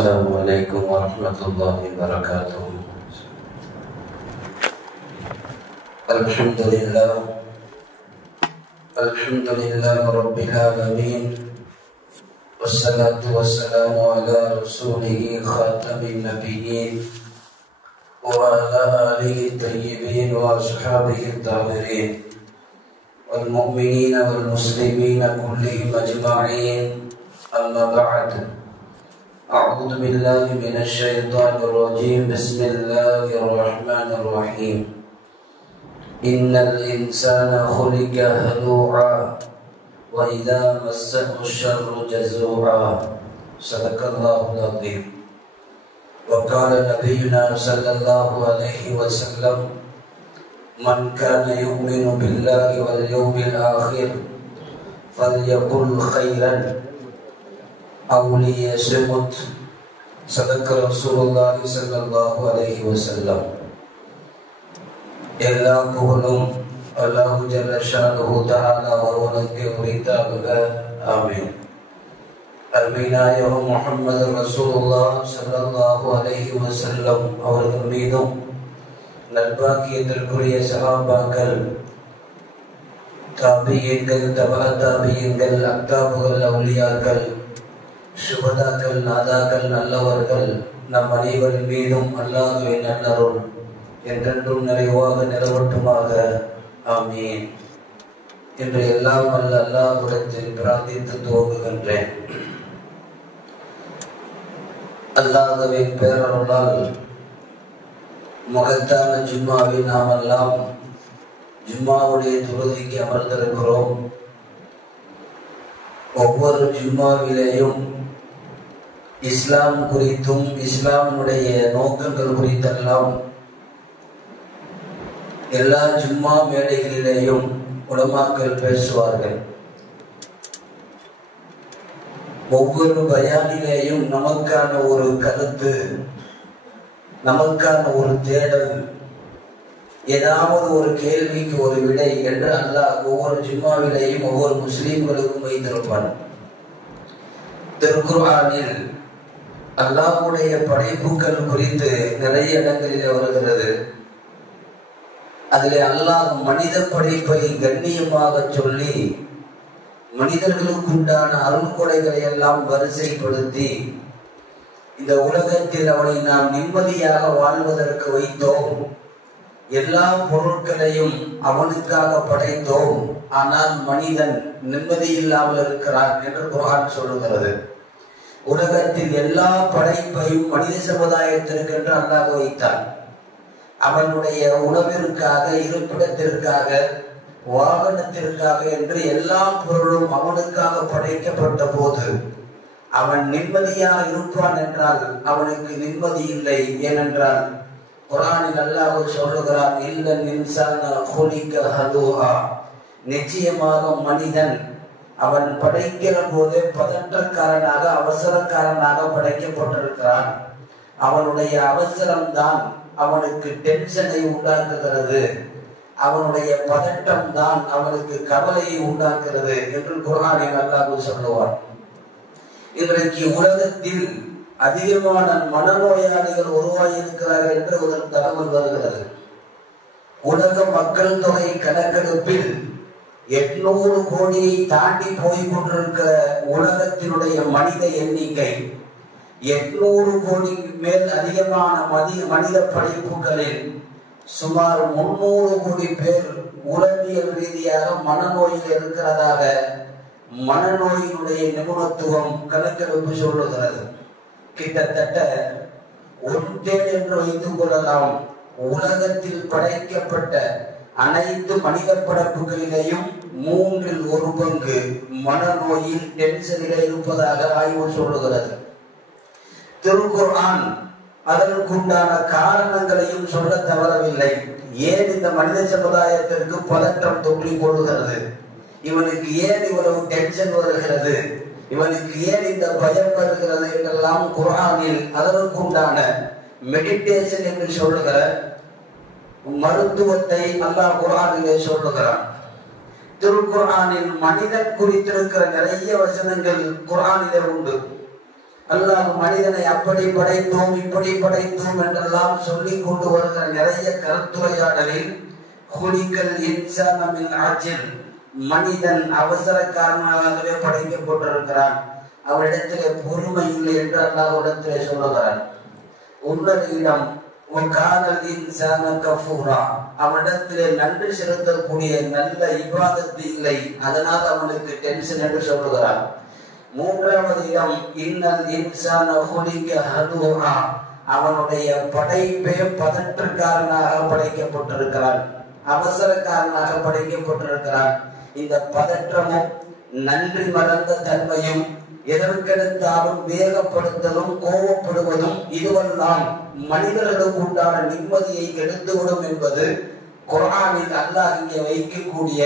السلام عليكم ورحمة الله وبركاته. الحمد لله رب العالمين، والصلاة والسلام على رسوله خاتم النبيين وعلى آله الطيبين وأصحابه الطاهرين والمؤمنين والمسلمين كلهم أجمعين. أما بعد، أعوذ بالله من الشيطان الرجيم. بسم الله الرحمن الرحيم. إن الإنسان خلق هلوعا وإذا مسه الشر جزوعا. صدق الله العظيم. وقال نبينا صلى الله عليه وسلم: من كان يؤمن بالله واليوم الآخر فليقل خيرا أو ليصمت. صدق رسول الله صلى الله عليه وسلم. எல்லா புகழும் அல்லாஹ் ஜல்ல ஷானுஹு தஆலா ஒருவனுக்கு உரித்தாகுக. ஆமீன். அருமை நாயகம் முஹம்மது ரசூலுல்லாஹ் ஸல்லல்லாஹு அலைஹி வஸல்லம் அவர்கள் மீதும் நல்பாக்கியத்திற்குரிய சஹாபாக்கள், தாபியீன்கள், தபா தாபியீன்கள், அக்தாபுகள், அவுலியாக்கள், சுபதாக்கள், நாதாக்கள், நல்லவர்கள் நம் அனைவரின் மீதும் அல்லாஹ்வின் நல்லருள் என்றென்றும் நிறைவாக நிலவட்டுமாக. ஆமீன். என்று எல்லாம் வல்ல அல்லாஹ்விடத்தில் பிரார்த்தித்து துவங்குகின்றேன். அல்லாஹ்வின் பேரருளால் மகத்தான ஜும்மாவில் நாம் எல்லாம் ஜும்மாவுடைய தொழுகைக்கு அமர்ந்திருக்கிறோம். ஒவ்வொரு ஜும்மாவிலேயும் இஸ்லாம் குறித்தும் இஸ்லாமுடைய நோக்கங்கள் குறித்தெல்லாம் எல்லா ஜும்மா மேடைகளிலேயும் உலமாக்கள் பேசுவார்கள். ஒவ்வொரு பயானிலேயும் நமக்கான ஒரு கருத்து, நமக்கான ஒரு தேடல், ஏதாவது ஒரு கேள்விக்கு ஒரு விடை என்று அல்லாஹ் ஒவ்வொரு ஜும்மாவிலேயும் ஒவ்வொரு முஸ்லீம்களுக்கும் வைத்திருப்பான். திருக்குர்ஆனில் அல்லாஹ்வுடைய படைப்புகள் குறித்து நிறைய இடங்களிலே வருகிறது. அதிலே அல்லாஹ் மனித படைப்பை கண்ணியமாக சொல்லி மனிதர்களுக்குண்டான அருள்கொடைகளை எல்லாம் வரிசைப்படுத்தி இந்த உலகத்தில் அவனை நாம் நிம்மதியாக வாழ்வதற்கு வைத்தோம். எல்லா பொருட்களையும் அவனுக்காக படைத்தோம். ஆனால் மனிதன் நிம்மதி இல்லாமல் இருக்கிறான் என்று குர்ஆன் சொல்லுகிறது. உலகத்தில் எல்லா படைப்பையும் மனித சமுதாயத்திற்கு என்று அல்லாஹ் வைத்தான். அவனுடைய உணவிற்காக, இருப்பிடத்திற்காக, வாகனத்திற்காக என்று எல்லா பொருளும் அவனுக்காக படைக்கப்பட்ட போது அவன் நிம்மதியாக இருப்பான் என்றால் அவனுக்கு நிம்மதி இல்லை. ஏனென்றால் குர்ஆனில் அல்லாஹ் சொல்லுகிறான்: இல்லல் இன்சான குலிக ஹலூஆ. நிச்சயமாக மனிதன் அவன் படைக்கிற போதே பதற்றக்காரனாக, அவசரக்காரனாக படைக்கப்பட்டிருக்கிறான். அவனுடைய அவசரம்தான் அவனுக்கு டென்ஷனை உண்டாக்குகிறது. அவனுடைய பதட்டம் தான் அவனுக்கு கவலையை உண்டாக்குகிறது என்று குர்ஆனில் அல்லாஹ் சொல்லுவான். இன்றைக்கு உலகத்தில் அதிகமான மனநோயாளிகள் உருவாகியிருக்கிறார்கள் என்று ஒரு தகவல் வருகிறது. உலக மக்கள் தொகை கணக்கெடுப்பில் 800 கோடியை தாண்டி போய் கொண்டிருக்கிற உலகத்தினுடைய மனித எண்ணிக்கை 800 கோடி மேல் அதிகமான மனித படைப்புகளில் சுமார் 300 கோடி பேர் உளவியல் ரீதியாக மனநோயில் இருக்கிறதாக மனநோயினுடைய நிபுணத்துவம் கணக்கெடுப்பு சொல்லுகிறது. கிட்டத்தட்ட ஒன்றேன் என்று வைத்துக் கொள்ளலாம், உலகத்தில் படைக்கப்பட்ட அனைத்து மனித படைப்புகளிலேயும் 1/3 பங்கு மனநோயில், டென்ஷனிலே இருப்பதாக ஆய்வு சொல்லுகிறது. திருக்குர்ஆன் அதற்குண்டான காரணங்களையும் சொல்ல தவறவில்லை. ஏன் இந்த மனித சமுதாயத்திற்கு பதற்றம் தொற்றிக் கொள்கிறது, இவனுக்கு ஏன் இவ்வளவு டென்ஷன் வருகிறது, இவனுக்கு ஏன் இந்த பயம் வருகிறது என்றெல்லாம் குர்ஆனில் அதற்குண்டான மெடிடேஷன் என்று சொல்லுகிற மருத்துவத்தை அல்லாஹ் குர்ஆனிலே சொல்லுகிறான். திருக்குர்ஆனில் மனிதன் குறித்திருக்கிற நிறைய வசனங்கள் குர்ஆனிலே உண்டு. அல்லாஹ் மனிதனை அப்படி படைத்தோம் இப்படி படைத்தோம் என்றெல்லாம் சொல்லிக் கொண்டு வருகிற நிறைய கருத்துரையாடலில் குலிகல் இன்சான மின் அஜில், மனிதன் அவசரக்காரனாகவே படைக்கப்பட்டிருக்கிறான், அவரிடத்திலே பொறுமை இல்லை என்று அல்லாஹ்விடத்திலே சொல்லுகிறான். இன்னொரு இடம் கானல் இன்சான கஃபூரா, அவனிடத்திலே நன்றி செலுத்தக்கூடிய நல்ல இபாதத்து இல்லை, அதனால் அவனுக்கு டென்ஷன் என்று சொல்லுகிறான். மூன்றாவது இடம் இன்னல் இன்சான குலிக ஹலூஆ, அவனுடைய படைப்பே பதற்றக்காரனாக படைக்கப்பட்டிருக்கிறான், அவசரக்காரனாக படைக்கப்பட்டிருக்கிறான். இந்த பதற்றமும் நன்றி மறந்த தன்மையும் எதற்கெடுத்தாலும் வேகப்படுத்தலும் கோபப்படுவதும் இதுவெல்லாம் மனிதர்களுக்கு உண்டான நிம்மதியை கெடுத்துவிடும் என்பது குர்ஆனில் அல்லாஹ் இங்கே வைக்கக்கூடிய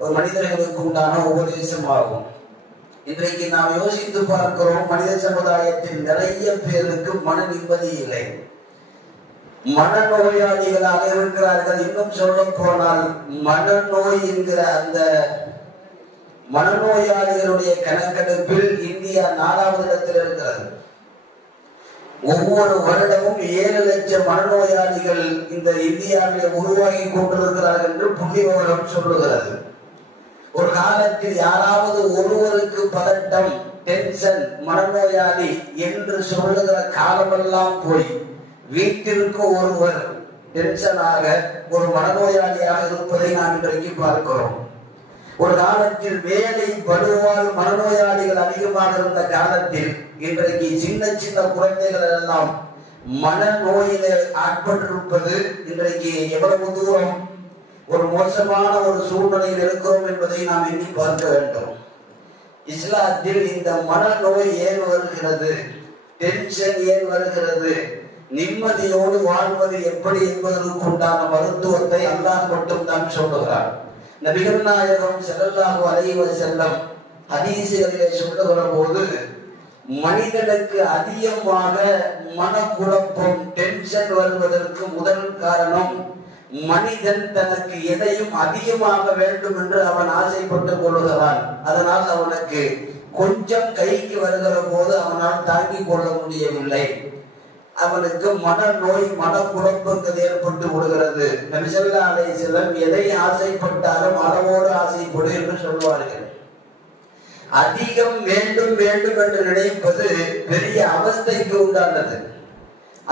ஒரு மனிதர்களுக்கு உண்டான உபதேசமாகும். இன்றைக்கு நாம் யோசித்து பார்க்கிறோம், மனித சமுதாயத்தில் நிறைய பேருக்கு மன நிம்மதி இல்லை, மனநோயாளிகளாக இருக்கிறார்கள். இன்னும் சொல்ல போனால் மனநோய் என்கிற அந்த மனநோயாளிகளுடைய கணக்கெடுப்பில் இந்தியா 4வது இடத்தில் இருக்கிறது. ஒவ்வொரு வருடமும் 7 லட்சம் மனநோயாளிகள் இந்த இந்தியாவிலே உருவாகி கொண்டிருக்கிறார்கள் என்று புள்ளி விவரம் சொல்லுகிறது. ஒரு காலத்தில் யாராவது ஒருவருக்கு பதட்டம், டென்ஷன், மனநோயாளி என்று சொல்லுகிற காலமெல்லாம் போய் வீட்டிற்கு ஒருவர் டென்ஷனாக ஒரு மனநோயாளியாக இருப்பதை நாம் இன்றைக்கு பார்க்கிறோம். ஒரு காலத்தில் வேலை படுவால் மனநோயாளிகள் அதிகமாக இருந்த காலத்தில் இன்றைக்கு சின்ன சின்ன குழந்தைகள் எல்லாம் மனநோயிலே ஆட்பட்டிருப்பது இன்றைக்கு எவ்வளவு தூரம் ஒரு மோசமான ஒரு சூழ்நிலையில் இருக்கிறோம் என்பதை நாம் எண்ணி பார்க்க வேண்டும். இஸ்லாத்தில் இந்த மனநோய் ஏன் வருகிறது, டென்ஷன் ஏன் வருகிறது, நிம்மதியோடு வாழ்வது எப்படி என்பதற்கு உண்டான மருத்துவத்தை அல்லாஹ் மட்டும் தான் சொல்லுகிறார். நபிகள் நாயகம் ஸல்லல்லாஹு அலைஹி வஸல்லம் ஹதீஸிலே சொல்லுகிற போது மனிதனுக்கு அதிகமாக மனக்குழப்பம், டென்ஷன் வருவதற்கு முதல் காரணம் மனிதன் தனக்கு எதையும் அதிகமாக வேண்டும் என்று அவன் ஆசைப்பட்டுக் கொள்கிறான். அதனால் அவனுக்கு கொஞ்சம் கைக்கு வருகிற போது அவனால் தாங்கிக் கொள்ள முடியவில்லை, அவனுக்கு மனநோய், மனக்குழப்பங்கள் ஏற்பட்டு விடுகிறது. நபி ஸல்லல்லாஹு அலைஹி வஸல்லம் எதை ஆசைப்பட்டாலும் அளவோடு ஆசைப்படு என்று சொல்வார்கள். அதிகம் வேண்டும் வேண்டும் என்று நினைப்பது பெரிய அவஸ்தைக்கு உண்டானது.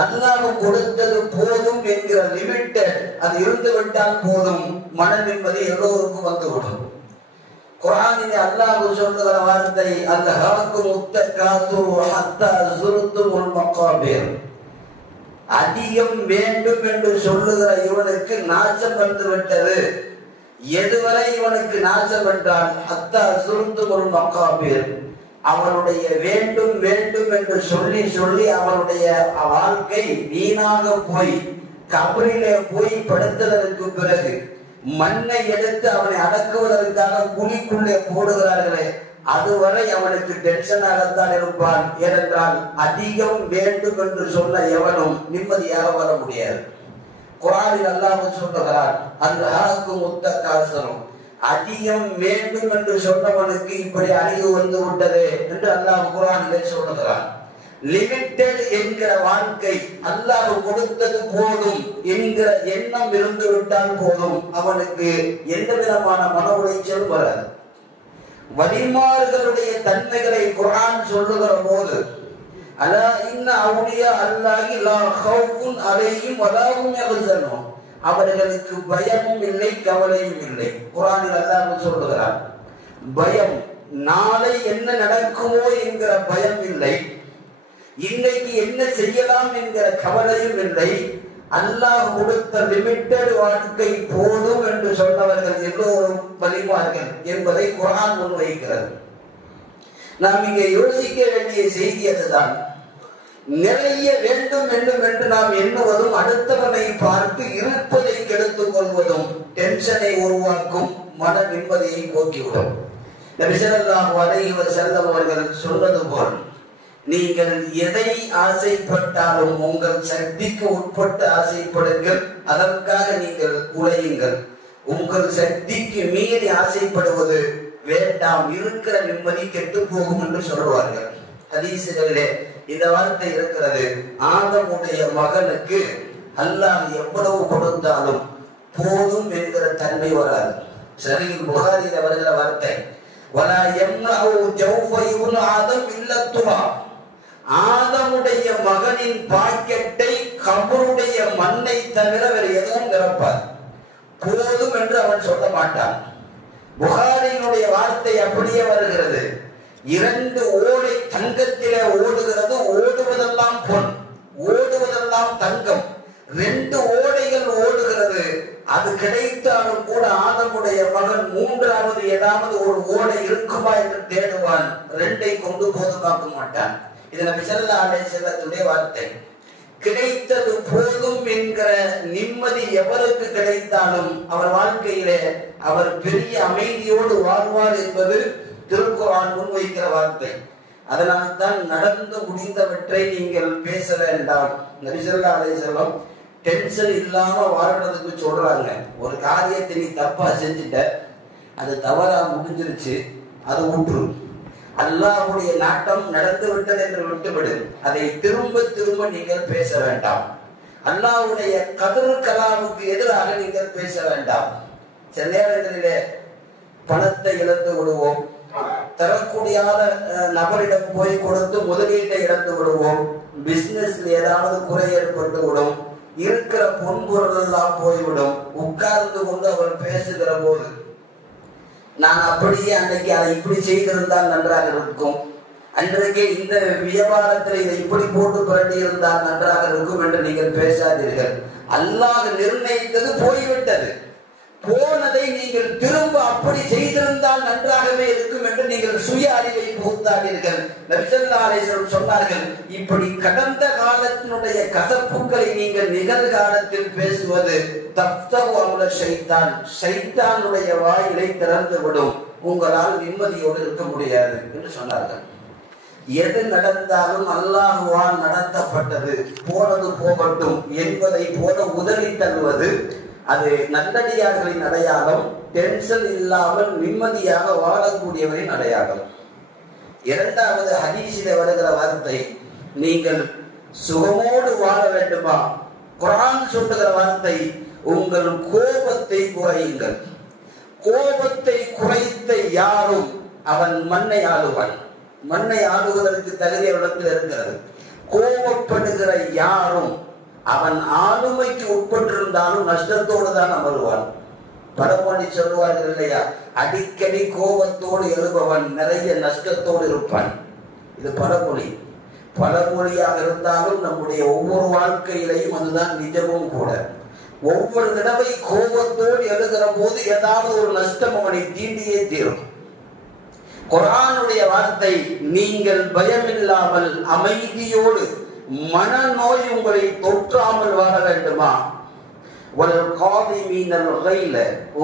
அல்லாஹ் கொடுத்தது போதும் என்கிற லிமிட்டட் அது இருந்து விட்டால் போதும், மன நிம்மதி எல்லோருக்கும் வந்துவிடும். குர்ஆனிலே அல்லாஹ் சொல்லுகிற வார்த்தை அல்ஹாக்கும் முத்தகாசுரு ஹத்தா ஸுர்துமுல் மகாபிர், அதிகம் வேண்டும் என்று சொல்லுகிற இவனுக்கு நாசம் வந்து விட்டது. எதுவரை இவனுக்கு நாசம் என்றால் ஹத்தா ஸுர்துமுல் மகாபிர், அவனுடைய வேண்டும் வேண்டும் என்று சொல்லி சொல்லி அவனுடைய வாழ்க்கை வீணாக போய் கபரிலே போய் படுத்ததற்கு பிறகு மண்ணை எடுத்து அவனை அடக்குவதற்காக குழிக்குள்ளே போடுகிறார்களே, அதுவரை அவனுக்கு டென்ஷனாகத்தான் இருப்பான். ஏனென்றால் அதிகம் வேண்டும் என்று சொன்ன எவனும் நிம்மதியாக வர முடியாது. குர்ஆனில் அல்லாஹ் சொல்லுகிறான் அல்ஹாக்கும் முத்தகாசுரு, அதிகம் வேண்டும் என்று சொன்னவனுக்கு இப்படி அழிவு வந்து விட்டது என்று அல்லாஹ் குர்ஆனிலே சொல்லுகிறான். லிமிட்டட் என்கிற வாழ்க்கை, அல்லாஹ் கொடுத்தது போதும் என்கிற எண்ணம் இருந்து விட்டால் போதும், அவனுக்கு எந்த விதமான மன உளைச்சலும் வராது. வலிமார்களுடைய தன்மைகளை குர்ஆன் சொல்லுகிற போது அலா இன்ன அவுலியா அல்லாஹி லா ஹவுஃபுன் அலைஹிம் வலா ஹும் யஹ்சனூன், அவர்களுக்கு பயமும் இல்லை கவலையும் இல்லை. குர்ஆனில் அல்லாஹ் சொல்லுகிறார், பயம், நாளை என்ன நடக்குமோ என்கிற பயம் இல்லை, இன்னைக்கு என்ன செய்யலாம் என்கிற கவலையும் இல்லை. அல்லாஹ் கொடுத்த லிமிட்டட் வாழ்க்கை போதும் என்று சொன்னவர்கள் எல்லோரும் வலிமார்கள் என்பதை குர்ஆன் முன்வைக்கிறது. நாம் இங்கே யோசிக்க வேண்டிய செய்தி அதுதான். நிறைய வேண்டும் வேண்டும் என்று நாம் எண்ணுவதும் அடுத்தவனை பார்த்து இருப்பதை கெடுத்துக் கொள்வதும் டென்ஷனை உருவாக்கும், மன நிம்மதியை போக்கிவிடும். நபி ஸல்லல்லாஹு அலைஹி வஸல்லம் அவர்கள் சொன்னது போல், நீங்கள் எதை ஆசைப்பட்டாலும் உங்கள் சக்திக்கு உட்பட்டு ஆசைப்படுங்கள், அதற்காக நீங்கள் உழையுங்கள். உங்கள் சக்திக்கு மீறி ஆசைப்படுவது வேண்டாம், இருக்கிற நிம்மதி கெட்டு போகும் என்று சொல்வார்கள். ஹதீஸ்களிலே இந்த வார்த்தை இருக்கிறது. ஆதமுடைய மகனுக்கு அல்லாஹ் எவ்வளவு கொடுத்தாலும் போதும் என்கிற தன்மை வராது. சஹீஹ் புகாரியில் வருகிற வார்த்தை, வலா யம்னஉ ஜௌஃப இப்னு ஆதம் இல்லா துராப். ஆதமுடைய மகனின் பாக்கெட்டை கபருடைய மண்ணை தவிர வேறு எதுவும் நிரப்பாது. போதும் என்று அவன் சொல்ல மாட்டான். புகாரியினுடைய வார்த்தை அப்படியே வருகிறது. 2 ஓடை தங்கத்திலே ஓடுகிறது, ஓடுவதெல்லாம் பொன், ஓடுவதெல்லாம் தங்கம். 2 ஓடைகள் ஓடுகிறது. அது கிடைத்தாலும் கூட ஆதமுடைய மகன் 3வது ஏதாவது ஒரு ஓடை இருக்குமா என்று தேடுவான். 2ஐ கொண்டு போதுமாக்க மாட்டான். இது நபி ஸல்லல்லாஹு அலைஹி வஸல்லத்துடைய வார்த்தை. கிடைத்தது போதும் என்கிற நிம்மதி எவருக்கு கிடைத்தாலும் அவர் வாழ்க்கையிலே அவர் பெரிய அமைதியோடு வாழ்வார் என்பது திருக்குர்ஆன் முன்வைக்கிற வார்த்தை. அதனால் தான் நடந்து முடிந்தவற்றை நீங்கள் பேச வேண்டாம். நபி ஸல்லல்லாஹு அலைஹி வஸல்லம் டென்ஷன் இல்லாம வாழ்றதுக்கு சொல்றாங்க. ஒரு காரியத்தை நீ தப்பா செஞ்சுட்ட, அது தவறா முடிஞ்சிருச்சு, அது விட்டுரு. அல்லாஹ்வுடைய நாட்டம் நடந்து விட்டது என்று விட்டுவிடு. அதை திரும்ப திரும்ப நீங்கள் பேச வேண்டாம். அல்லாஹ்வுடைய கதர் கலாமுக்கு எதிராக நீங்கள் பேச வேண்டாம். சில நேரங்களிலே பணத்தை இழந்து விடுவோம், தரக்கூடிய நபரிடம் போய் கொடுத்து முதலீட்டை இழந்து விடுவோம், பிசினஸ்ல ஏதாவது குறை ஏற்பட்டு விடும், இருக்கிற பொன்பொருள் எல்லாம் போய்விடும். உட்கார்ந்து கொண்டு அவர் பேசுகிற போது நான் அப்படியே அன்றைக்கு அதை இப்படி செய்திருந்தால் நன்றாக இருக்கும், அன்றைக்கே இந்த வியாபாரத்தில் இதை இப்படி போட்டு புரட்டி இருந்தால் நன்றாக இருக்கும் என்று நீங்கள் பேசாதீர்கள். அல்லாஹ் நிர்ணயித்தது போய்விட்டது. போனதை நீங்கள் திரும்ப அப்படி செய்திருந்தால் நன்றாகவே இருக்கும் என்று நீங்கள் சுய அறிவை புகுத்தாதீர்கள். நபி ஸல்லல்லாஹு அலைஹி வஸல்லம் சொன்னார்கள், இப்படி கடந்த காலத்தினுடைய கசப்புகளை நீங்கள் நிகழ்காலத்தில் பேசுவது தஃப்தஹு அம்ர ஷைத்தான், ஷைத்தானுடைய வாயிலை திறந்து விடும், உங்களால் நிம்மதியோடு இருக்க முடியாது என்று சொன்னார்கள். எது நடந்தாலும் அல்லாஹ்வால் நடத்தப்பட்டது, போனது போகட்டும் என்பதை போல உதறி தள்ளுவது அது நல்லடியார்களின் அடையாளம், டென்ஷன் இல்லாமல் நிம்மதியாக வாழக்கூடியவரின் அடையாளம். 2வது ஹதீஸிலே வருகிற வார்த்தை, நீங்கள் சுகமோடு வாழ வேண்டுமா? குர்ஆன் சொல்லுகிற வார்த்தை, உங்கள் கோபத்தை குறையுங்கள். கோபத்தை குறைத்த யாரும் அவன் மண்ணை ஆளுவான். மண்ணை ஆளுவதற்கு தகுதி இடத்தில் இருக்கிறது. கோபப்படுகிற யாரும் அவன் ஆளுமைக்கு உட்பட்டிருந்தாலும் நஷ்டத்தோடு தான் அமருவான். படமொழி சொல்லுவார்கள் இல்லையா, அடிக்கடி கோபத்தோடு எழுபவன் நிறைய நஷ்டத்தோடு இருப்பான். இது பழமொழி. பழமொழியாக இருந்தாலும் நம்முடைய ஒவ்வொரு வாழ்க்கையிலையும் அதுதான் நிஜமும் கூட. ஒவ்வொரு தடவை கோபத்தோடு எழுகிற போது ஏதாவது ஒரு நஷ்டம் அவனை தீண்டியே தீரும். குர்ஆனுடைய வார்த்தை, நீங்கள் பயமில்லாமல் அமைதியோடு மனநோய் உங்களை தொற்றாமல் வாழ வேண்டுமா?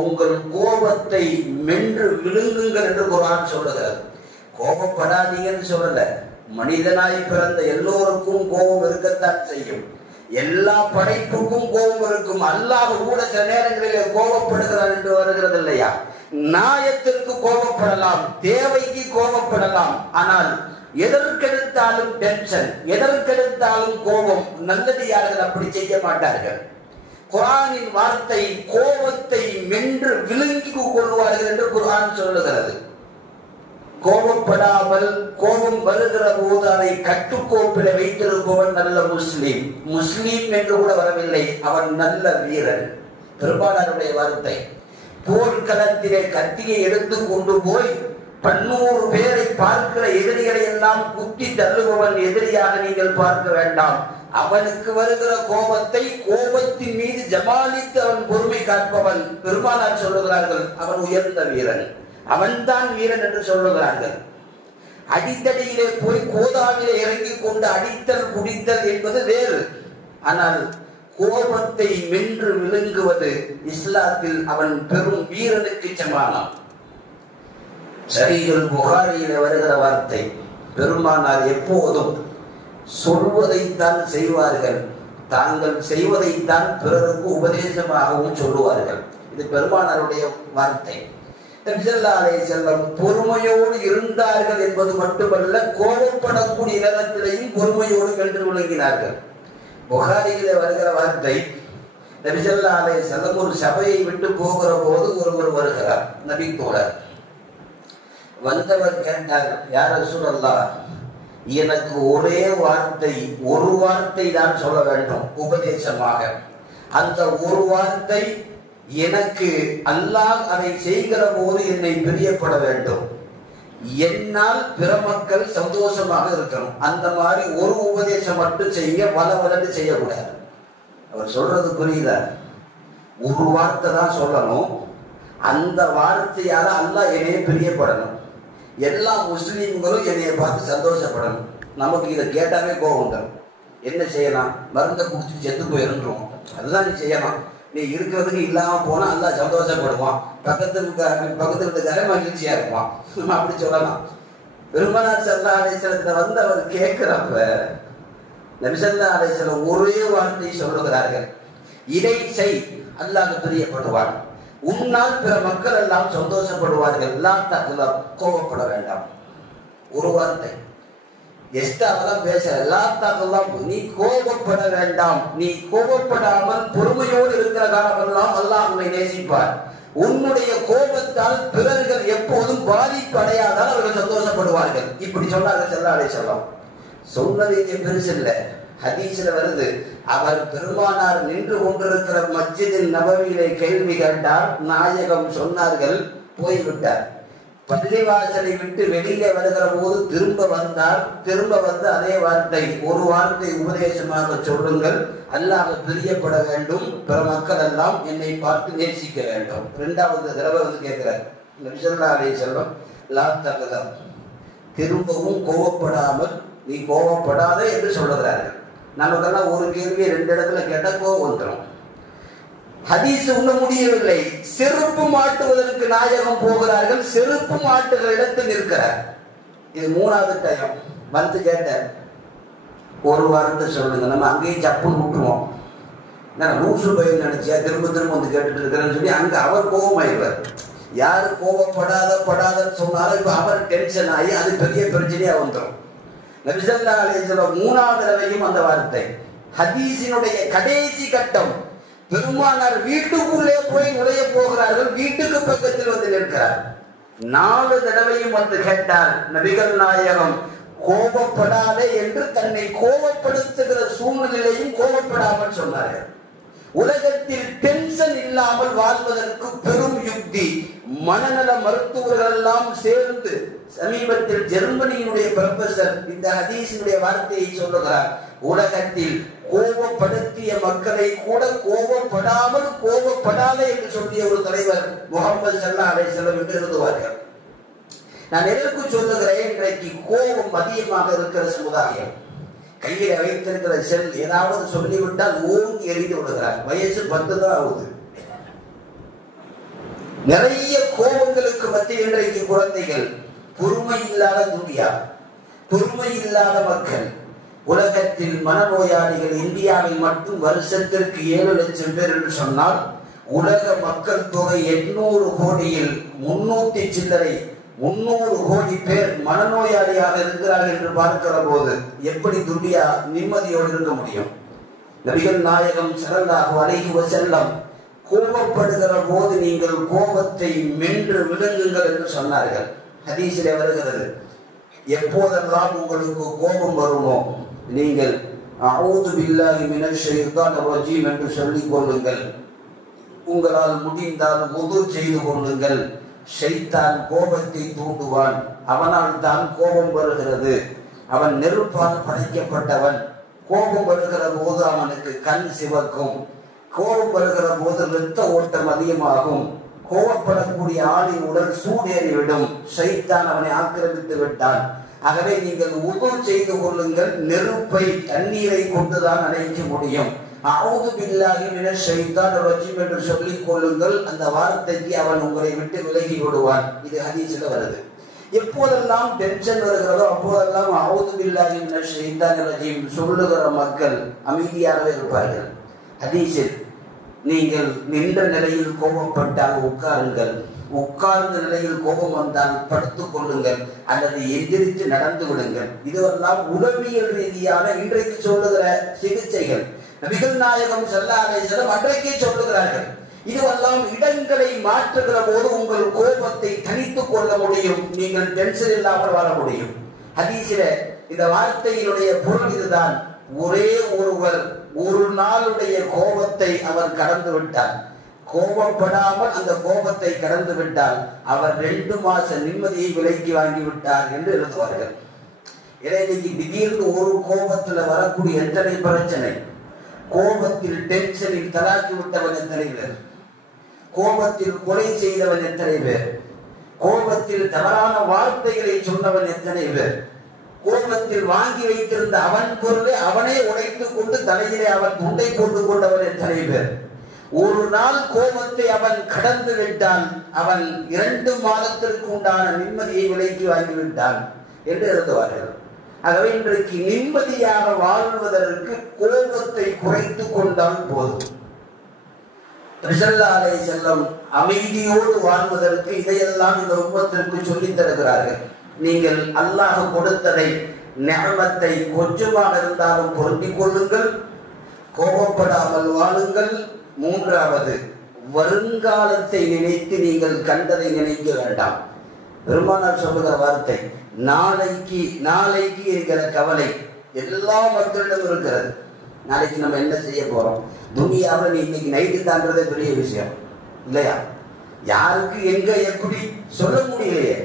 உங்கள் கோபத்தை மென்று விழுங்குங்கள் என்று குர்ஆன் சொல்லுகிறது. கோபப்படாதீங்கன்னு சொல்லல. மனிதனாய் பிறந்த எல்லோருக்கும் கோபம் இருக்கத்தான் செய்யும். எல்லா படைப்புக்கும் கோபம் இருக்கும். அல்லாஹ் கூட சில நேரங்களிலே கோபப்படுகிறார் என்று வருகிறது இல்லையா? நியாயத்திற்கு கோபப்படலாம், தேவைக்கு கோபப்படலாம். ஆனால் எதற்கெடுத்தாலும் டென்ஷன், எதற்கெடுத்தாலும் கோபம், நல்லடியார்கள் அப்படி செய்ய மாட்டார்கள். குர்ஆனின் வார்த்தை, கோபத்தை மென்று விழுங்கி கொள்வார்கள் என்று குர்ஆன் சொல்லுகிறது. கோபப்படாமல் கோபம் வருகிற போது அதை கட்டுக்கோப்பில வைத்திருப்பவன் நல்ல முஸ்லீம். முஸ்லீம் என்று கூட வரவில்லை, அவன் நல்ல வீரன். பெரும்பாலாருடைய வார்த்தை, போர்க்களத்திலே கத்தியை எடுத்து கொண்டு போய் 100 பேரை பார்க்கிற எதிரிகளை எல்லாம் குத்தி தள்ளுபவன் எதிரியாக நீங்கள் பார்க்க வேண்டாம். அவனுக்கு வருகிற கோபத்தை கோபத்தின் மீது ஜமாலித்து அவன் பொறுமை காப்பவன். பெருமானார் சொல்லுகிறார்கள், அவன் உயர்ந்த வீரன், அவன்தான் வீரன் என்று சொல்லுகிறார்கள். அடித்தடியிலே போய் கோதாவிலே இறங்கி கொண்டு அடித்தல் குடித்தல் என்பது வேறு. ஆனால் கோபத்தை வென்று விழுங்குவது இஸ்லாத்தில் அவன் பெரும் வீரனுக்கு சமானம். சஹீஹுல் புகாரியிலே வருகிற வார்த்தை, பெருமானார் எப்போதும் சொல்வதைத்தான் செய்வார்கள், தாங்கள் செய்வதைத்தான் பிறருக்கு உபதேசமாகவும் சொல்லுவார்கள். இது பெருமானாருடைய வார்த்தை. நபி ஸல்லல்லாஹு அலைஹி வஸல்லம் பொறுமையோடு இருந்தார்கள் என்பது மட்டுமல்ல, கோபப்படக்கூடிய நேரத்திலேயும் பொறுமையோடு கண்டு விளங்கினார்கள். புகாரியிலே வருகிற வார்த்தை, நபி ஸல்லல்லாஹு அலைஹி வஸல்லம் ஒரு சபையை விட்டு போகிற போது ஒருவர் வருகிறார், நபி தோழர். வந்தவர் கேட்டார், யா ரசூலல்லாஹ், எனக்கு ஒரே வார்த்தை, ஒரு வார்த்தை தான் சொல்ல வேண்டும் உபதேசமாக. அந்த ஒரு வார்த்தை, எனக்கு அல்லாஹ் அதை செய்கிற போது என்னை பிரியப்பட வேண்டும், என்னால் பிற மக்கள் சந்தோஷமாக இருக்கணும். அந்த மாதிரி ஒரு உபதேசம் மட்டும் செய்ய, வளவலன்னு செய்யக்கூடாது. அவர் சொல்றது புரியுதா? ஒரு வார்த்தை தான் சொல்லணும், அந்த வார்த்தையால அல்லாஹ் என்னைய பிரியப்படணும், எல்லா முஸ்லீம்களும் என்னைய பார்த்து சந்தோஷப்படணும். நமக்கு இதை கேட்டாவே கோபம் தரும். என்ன செய்யலாம்? மருந்தை குடிச்சு செத்து போயிருன்றோம். அதுதான் நீ செய்யலாம். நீ இருக்கிறதுக்கு இல்லாம போனா அல்லாஹ் சந்தோஷப்படுவான், பக்கத்து வீட்டுக்காரன் மகிழ்ச்சியா இருப்பான், அப்படி சொல்லலாம். பெருமானார் ஸல்லல்லாஹு அலைஹி வஸல்லம் வந்து அவர் கேட்கிறப்ப நபி ஸல்லல்லாஹு அலைஹி வஸல்லம் ஒரே வார்த்தை சொல்லுகிறார்கள், இதை செய், அல்லாஹ் பிரியப்படுவான், உன்னால் பிற மக்கள் எல்லாம் சந்தோஷப்படுவார்கள், கோபப்பட வேண்டாம். ஒரு வார்த்தை எஸ்டாவெல்லாம் பேசலாம், நீ கோபப்பட வேண்டாம், நீ கோபப்படாமல் பொறுமையோடு இருக்கிற காலமெல்லாம் அல்லாஹ் உன்னை நேசிப்பார். உன்னுடைய கோபத்தால் பிறர்கள் எப்போதும் பாதிப்பு அடையாதால் அவர்கள் சந்தோஷப்படுவார்கள். இப்படி சொன்னார்கள் ஸல்லல்லாஹு அலைஹி வஸல்லம். சொன்னது இங்கே பெருசு இல்லை, ஹதீஸ்ல வருது. அவர் பெருமானார் நின்று கொண்டிருக்கிற மஸ்ஜிதில் நபவியிலே கேள்வி கேட்டார், நாயகம் சொன்னார்கள், போய்விட்டார். பள்ளிவாசலை விட்டு வெளியே வருகிற போது திரும்ப வந்தார். திரும்ப வந்து அதே வார்த்தை, ஒரு வார்த்தை உபதேசமாக சொல்லுங்கள், அல்லாஹ் பிரியப்பட வேண்டும், பிற மக்கள் எல்லாம் என்னை பார்த்து நேசிக்க வேண்டும். இரண்டாவது தடவை வந்து கேட்கிறார் நபி ஸல்லல்லாஹு அலைஹி வஸல்லம், லா தகதம், திரும்பவும் கோபப்படாமல் நீ கோபப்படாதே என்று சொல்லுகிறார்கள். நமக்கெல்லாம் ஒரு கேள்வியை ரெண்டு இடத்துல கேட்டா கோபம் வந்துடும். ஹதீஸ் உண்ண முடியவில்லை, செருப்பு மாட்டுவதற்கு நாயகம் போகிறார்கள், செருப்பு மாட்டுகிற இடத்தில் நிற்கிறார். இது மூணாவது டைம் வந்து கேட்டார், ஒரு வாரத்தை சொல்லுங்க, நம்ம அங்கேயும் சப்புன்னு விட்டுருவோம். நான் லூசு பயில் நினைச்சியா திரும்ப திரும்ப வந்து கேட்டுட்டு இருக்கிறேன்னு சொல்லி அங்க அவர் கோபமாயிடுவார். யாரு கோபப்படாதன்னு சொன்னாலும் இப்ப அவர் டென்ஷன் ஆகி அது பெரிய பிரச்சனையா வந்துடும். நபி ஸல்லல்லாஹு அலைஹி வஸல்லம் மூணாவது தடவையும் அந்த வார்த்தை. ஹதீஸினுடைய கடைசி கட்டம், பெருமானார் வீட்டுக்குள்ளே போய் நுழைய போகிறார்கள், வீட்டுக்கு பக்கத்தில் வந்து நிற்கிறார். 4 தடவையும் வந்து கேட்டார், நபிகள் நாயகம் கோபப்படாதே என்று தன்னை கோபப்படுத்துகிற சூழ்நிலையும் கோபப்படாமல் சொன்னார்கள். உலகத்தில் டென்ஷன் இல்லாமல் வாழ்வதற்கு பெரும் யுக்தி. மனநல மருத்துவர்கள் எல்லாம் சேர்ந்து சமீபத்தில் ஜெர்மனியினுடைய ப்ரொஃபசர் இந்த ஹதீஸினுடைய வார்த்தையை சொல்லுகிறார், உலகத்தில் கோபப்படுத்திய மக்களை கூட கோபப்படாதே என்று சொல்லிய ஒரு தலைவர் முஹம்மது ஸல்லல்லாஹு அலைஹி வஸல்லம் என்று எழுதுவார்கள். நான் எதற்கு சொல்லுகிறேன், இன்றைக்கு கோபம் அதிகமாக இருக்கிற சமுதாயம். கையில வைத்திருக்கிற செல் ஏதாவது சொல்லிவிட்டால் ஓங்கி எறிந்து விடுகிறார். வயசு 10 தான் ஆகுது. நிறைய கோபங்களுக்கு மத்திய இன்றைக்கு குழந்தைகள், பொறுமை இல்லாத துனியா, பொறுமை இல்லாத மக்கள். உலகத்தில் மனநோயாளிகள் இந்தியாவில் மட்டும் வருஷத்திற்கு 7 லட்சம் பேர் என்று சொன்னால், உலக மக்கள் தொகை 800 கோடியில் 300 சில்லறை 300 கோடி பேர் மனநோயாளியாக இருக்கிறார்கள் என்று பார்க்கிற போது எப்படி துனியா நிம்மதியோடு இருக்க முடியும்? நபிகள் நாயகம் ஸல்லல்லாஹு அலைஹி வஸல்லம் கோபப்படுகிற போது நீங்கள் கோபத்தை மென்று விழுங்குங்கள் என்று சொன்னார்கள். ஹதீஸிலே வருகிறது, எப்போதெல்லாம் உங்களுக்கு கோபம் வருமோ நீங்கள் அஊது பில்லாஹி மினஷ் ஷைத்தானிர் ரஜீம் என்று சொல்லிக் கொள்ளுங்கள். உங்களால் முடிந்தால் வுது செய்து கொள்ளுங்கள். ஷைத்தான் கோபத்தை தூண்டுவான், அவனால் தான் கோபம் வருகிறது. அவன் நெருப்பால் படைக்கப்பட்டவன். கோபம் வருகிற போது அவனுக்கு கண் சிவக்கும், கோபம் வருகிற போது இரத்த ஓட்டம் அதிகமாகும், கோபப்படக்கூடிய ஆளின் உடல் சூடேறிவிடும், ஷைத்தான் அவனை ஆக்கிரமித்து விட்டான். ஆகவே நீங்கள் வுது செய்து கொள்ளுங்கள், நெருப்பை தண்ணீரை கொண்டுதான் அணைக்க முடியும். அஊது பில்லாஹி மினஷ் ஷைத்தானிர் ரஜீம் என்று சொல்லிக் கொள்ளுங்கள். அந்த வார்த்தைக்கு அவன் உங்களை விட்டு விலகி விடுவான். இது ஹதீஸ்ல வருது. எப்போதெல்லாம் டென்ஷன் வருகிறதோ அப்போதெல்லாம் அஊது பில்லாஹி மினஷ் ஷைத்தானிர் ரஜீம் சொல்லுகிற மக்கள் அமைதியாகவே இருப்பார்கள். ஹதீஸில் நீங்கள் நின்ற நிலையில் கோபப்பட்டால் உட்காருங்கள், உட்கார்ந்த நிலையில் கோபம் வந்தால் படுத்துக் கொள்ளுங்கள் அல்லது எந்திரித்து நடந்து விடுங்கள். இதுவெல்லாம் உளவியல் ரீதியான இன்றைக்கு சொல்லுகிற சிகிச்சைகள். நபிகள் நாயகம் ஸல்லல்லாஹு அலைஹி வஸல்லம் அன்றைக்கே சொல்லுகிறார்கள். இதுவெல்லாம் இடங்களை மாற்றுகிற போது உங்கள் கோபத்தை தணித்துக் கொள்ள முடியும், நீங்கள் டென்ஷன் இல்லாமல் வாழ முடியும். ஹதீஸில இந்த வார்த்தையினுடைய பொருள் இதுதான். ஒரே ஒருவர் ஒரு நாளுடைய கோபத்தை அவர் கடந்து விட்டார், கோபப்படாமல் அந்த கோபத்தை கடந்து விட்டால் அவர் 2 மாச நிம்மதியை விலைக்கு வாங்கி விட்டார் என்று எழுதுவார்கள். இன்னைக்கு திடீர்னு ஒரு கோபத்தில் வரக்கூடிய எத்தனை பிரச்சனை, கோபத்தில் டென்ஷனில் தலாக்கி விட்டவன் எத்தனை பேர், கோபத்தில் கொலை செய்தவன் எத்தனை பேர், கோபத்தில் தவறான வார்த்தைகளை சொன்னவன் எத்தனை பேர், கோபத்தில் வாங்கி வைத்திருந்த அவன் பொருளை அவனே உடைத்துக் கொண்டு தலையிலே அவன் துண்டை போட்டுக் கொண்டவன் எத்தனை பேர். ஒரு நாள் கோபத்தை அவன் கடந்து விட்டான், அவன் 2 மாதத்திற்கு உண்டான நிம்மதியை விலைக்கு வாங்கிவிட்டான் என்று எழுதுவார்கள். ஆகவே இன்றைக்கு நிம்மதியாக வாழ்வதற்கு கோபத்தை குறைத்துக் கொண்டால் போதும். ஸல்லல்லாஹு அலைஹி வஸல்லம் அமைதியோடு வாழ்வதற்கு இதையெல்லாம் இந்த உம்மத்திற்கு சொல்லித் தருகிறார்கள். நீங்கள் அல்லாஹ் கொடுத்ததை நிஅமத்தை கொஞ்சமாக இருந்தாலும் பொருந்திக் கொள்ளுங்கள், கோபப்படாமல் வாழுங்கள். 3வது, வருங்காலத்தை நினைத்து நீங்கள் கண்டதை நினைக்க வேண்டாம். பெருமானார் சொல்லுகிற வார்த்தை, நாளைக்கு இருக்கிற கவலை எல்லா மக்களிடம் இருக்கிறது. நாளைக்கு நம்ம என்ன செய்ய போறோம், துனியாவில் நீ இன்னைக்கு நைட்டு தாண்டதே பெரிய விஷயம் இல்லையா? யாருக்கு எங்க எப்படி சொல்ல முடியலையே.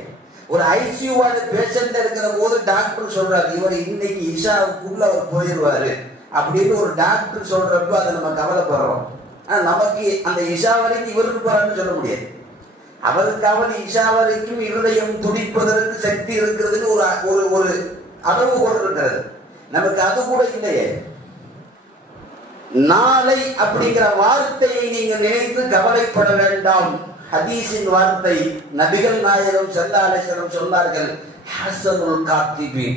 ஒரு ஐசியூவான பேஷண்ட் இருக்கிற போது டாக்டர் சொல்றாரு இவர் இன்னைக்கு இஷாவுக்குள்ள அவர் போயிடுவாரு அப்படின்னு ஒரு டாக்டர் சொல்றப்ப அதை நம்ம கவலைப்படுறோம். ஆனா நமக்கு அந்த இஷா வரைக்கும் இவருக்கு போறான்னு சொல்ல முடியாது. அவருக்காவது இஷா வரைக்கும் இருதயம் துடிப்பதற்கு சக்தி இருக்கிறதுன்னு ஒரு அளவுகோல் இருக்கிறது. நமக்கு அது கூட இல்லையே. நாளை அப்படிங்கிற வார்த்தையை நீங்க நினைத்து கவலைப்பட வேண்டாம். ஹதீஸின் வார்த்தை, நபிகள் நாயகம் ஸல்லல்லாஹு அலைஹி வஸல்லம் சொன்னார்கள், ஹஸனுல் காத்திபி,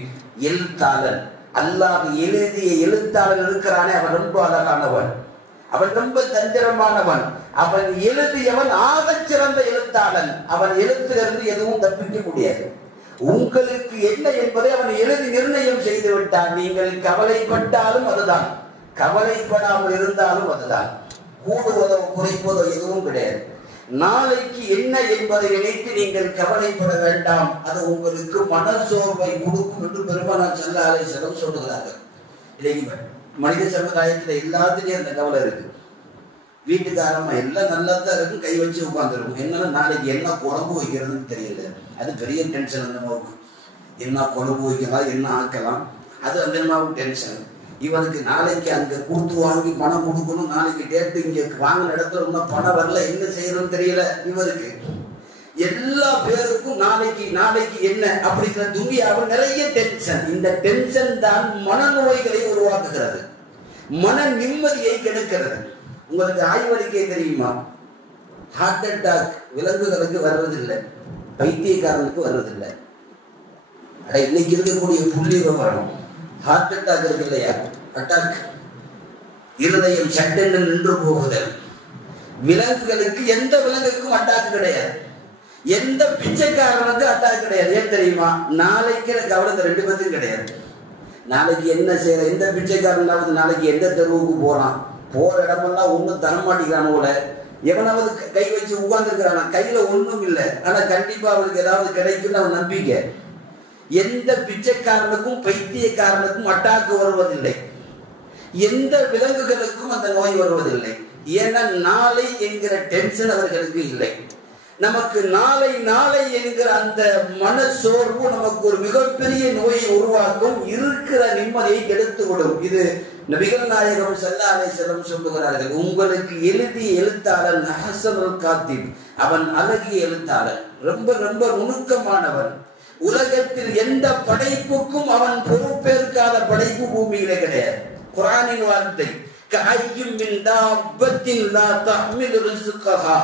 எழுத்தாளன், அல்லாஹ் எழுதிய எழுத்தாளன் இருக்கிறானே அவன் ரொம்ப அழகானவன், அவன் ரொம்ப தந்திரமானவன், அவன் எழுதியவன் ஆகச் சிறந்த எழுத்தாளன். அவன் எழுத்திலிருந்து எதுவும் தப்பிக்க முடியாது. உங்களுக்கு என்ன என்பதை அவன் எழுதி நிர்ணயம் செய்து விட்டான். நீங்கள் கவலைப்பட்டாலும் அதுதான், கவலைப்படாமல் இருந்தாலும் அதுதான். கூடுவதோ குறைப்பதோ எதுவும் கிடையாது. நாளைக்கு என்ன என்பதை நினைத்து நீங்கள் கவலைப்பட வேண்டாம், அது உங்களுக்கு மனசோர்வை கொடுக்கும் என்று பெருமானார் ஸல்லல்லாஹு அலைஹி வஸல்லம் சொல்லுகிறார்கள். இல்லைங்க, மனித சமுதாயத்தில் எல்லாத்துலயும் அந்த கவலை இருக்கு. வீட்டுக்காரமா எல்லாம் நல்லா தான் இருக்கும், கை வச்சு உட்காந்துருக்கும். என்னன்னா நாளைக்கு என்ன குழம்பு வைக்கிறதுன்னு தெரியல, அது பெரிய டென்ஷன். அந்த மாதிரி என்ன குழம்பு வைக்கலாம், என்ன ஆக்கலாம், அது அந்த மாதிரி டென்ஷன். இவனுக்கு நாளைக்கு அங்க கொடுத்து வாங்கி பணம் கொடுக்கணும், நாளைக்கு டேட்டு இங்க வாங்கின இடத்துல இன்னும் பணம் வரல, என்ன செய்யறோம்னு தெரியல. இவருக்கு எல்லா பேருக்கும் நாளைக்கு என்ன அப்படிங்கிற துனியாவில் நிறைய டென்ஷன். இந்த டென்ஷன் தான் மனநோய்களை உருவாக்குகிறது, மன நிம்மதியை கெடுக்கிறது. உங்களுக்கு ஆய்வறிக்கை தெரியுமா? ஹார்ட் அட்டாக் விலங்குகளுக்கு வர்றதில்லை, பைத்தியக்காரனுக்கு வர்றதில்லை. இன்னைக்கு இருக்கக்கூடிய புள்ளி விவரம், ஹார்ட் அட்டாக் இருக்கு இல்லையா, அட்டாக், இருதயம் சட்டென்று நின்று போகுதல். விலங்குகளுக்கு, எந்த விலங்குக்கும் அட்டாக் கிடையாது, எந்த பிச்சைக்காரனுக்கு அட்டாக் கிடையாது. ஏன் தெரியுமா? நாளைக்கு கவலை 2 பேருக்கும் கிடையாது. நாளைக்கு என்ன செய்யற, எந்த பிச்சைக்காரனாவது நாளைக்கு எந்த தெருவுக்கு போறான், போற இடமெல்லாம் ஒன்றும் தரமாட்டிக்கிறான் போல, எவனாவது கை வச்சு உட்கார்ந்துருக்கிறானா, கையில ஒன்றும் இல்லை, ஆனா கண்டிப்பா அவனுக்கு ஏதாவது கிடைக்கும்னு அவன் நம்பிக்கை. எந்த பிச்சைக்காரனுக்கும் பைத்தியக்காரனுக்கும் அட்டாக்கு வருவதில்லை, எந்த விலங்குகளுக்கும் அந்த நோய் வருவதில்லை. ஏன்னா நாளை என்கிற டென்ஷன் அவர்களுக்கு இல்லை. நமக்கு நாளை என்கிற அந்த மனசோர்வு நமக்கு ஒரு மிகப்பெரிய நோயை உருவாக்கும், இருக்கிற நிம்மதியை கெடுத்து விடும். இது நபிகள் நாயகம் ஸல்லல்லாஹு அலைஹி வஸல்லம் சொல்லுகிறார்கள். உங்களுக்கு எழுதிய எழுத்தாளன் ஹஸனுல் காத்திப், அவன் அழகிய எழுத்தாளன், ரொம்ப ரொம்ப நுணுக்கமானவன். உலகத்தில் எந்த படைப்புக்கும் அவன் பொறுப்பேற்காத படைப்பு பூமியிலே கிடையாது. குர்ஆனின் வார்த்தை, கஅய்யும் மின் தாபத்தின் லா தஹ்மிலு ரிஸ்கஹா,